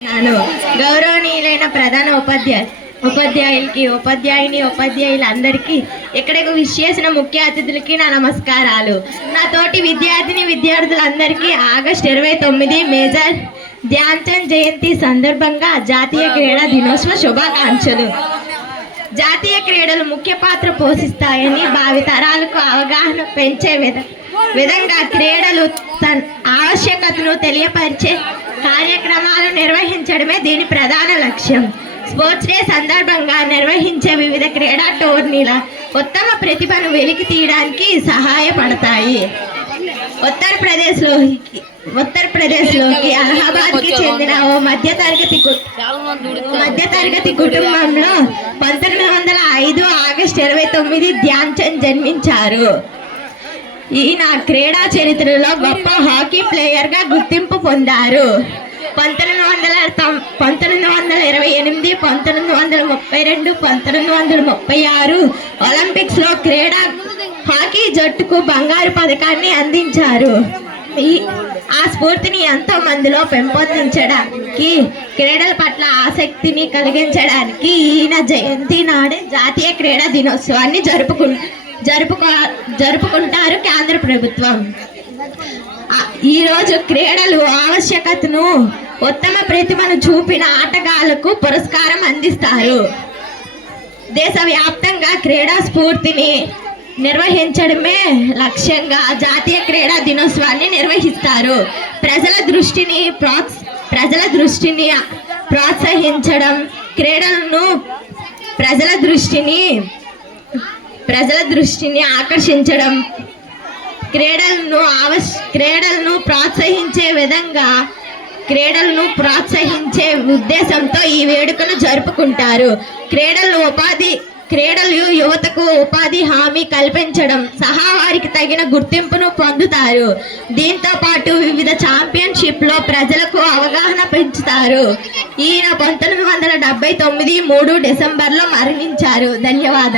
గౌరవనీయులైన ప్రధాన ఉపాధ్యాయులందరికీ ఇక్కడకు విచ్చేసిన ముఖ్య అతిథులకి నా నమస్కారాలు. నా తోటి విద్యార్థులందరికీ ఆగస్టు 29 మేజర్ ధ్యాన్ చంద్ జయంతి సందర్భంగా జాతీయ క్రీడా దినోత్సవ శుభాకాంక్షలు. జాతీయ క్రీడలు ముఖ్య పాత్ర పోషిస్తాయని భావితరాలకు అవగాహన పెంచే విధంగా క్రీడలు తన ఆవశ్యకతను తెలియపరిచే కార్యక్రమాలు నిర్వహించడమే దీని ప్రధాన లక్ష్యం. స్పోర్ట్స్ డే సందర్భంగా నిర్వహించే వివిధ క్రీడా టోర్నీల ఉత్తమ ప్రతిభను వెలికి తీయడానికి సహాయపడతాయి. ఉత్తరప్రదేశ్లోకి అలహాబాద్కి చెందిన ఓ మధ్యతరగతి కుటుంబంలో 1905 ఆగస్టు 29 ధ్యాన్ చంద్ జన్మించారు. ఈయన క్రీడా చరిత్రలో గొప్ప హాకీ ప్లేయర్గా గుర్తింపు పొందారు. 1928, 1932, 1936 ఒలింపిక్స్లో హాకీ జట్టుకు బంగారు పథకాన్ని అందించారు. ఆ స్ఫూర్తిని ఎంతో మందిలో పెంపొందించడానికి, క్రీడల పట్ల ఆసక్తిని కలిగించడానికి ఈయన జయంతి నాడే జాతీయ క్రీడా దినోత్సవాన్ని జరుపుకుంటారు కేంద్ర ప్రభుత్వం. ఈరోజు క్రీడలు ఆవశ్యకతను, ఉత్తమ ప్రతిభను చూపిన ఆటగాళ్లకు పురస్కారం అందిస్తారు. దేశవ్యాప్తంగా క్రీడా స్ఫూర్తిని నిర్వహించడమే లక్ష్యంగా జాతీయ క్రీడా దినోత్సవాన్ని నిర్వహిస్తారు. ప్రజల దృష్టిని ప్రోత్సహించడం, ప్రజల దృష్టిని ఆకర్షించడం, క్రీడలను ప్రోత్సహించే ఉద్దేశంతో ఈ వేడుకను జరుపుకుంటారు. క్రీడలు యువతకు ఉపాధి హామీ కల్పించడం సహా వారికి తగిన గుర్తింపును పొందుతారు. దీంతో పాటు వివిధ ఛాంపియన్షిప్లో ప్రజలకు అవగాహన పెంచుతారు. ఈయన 1979 3 డిసెంబర్లో మరణించారు. ధన్యవాదాలు.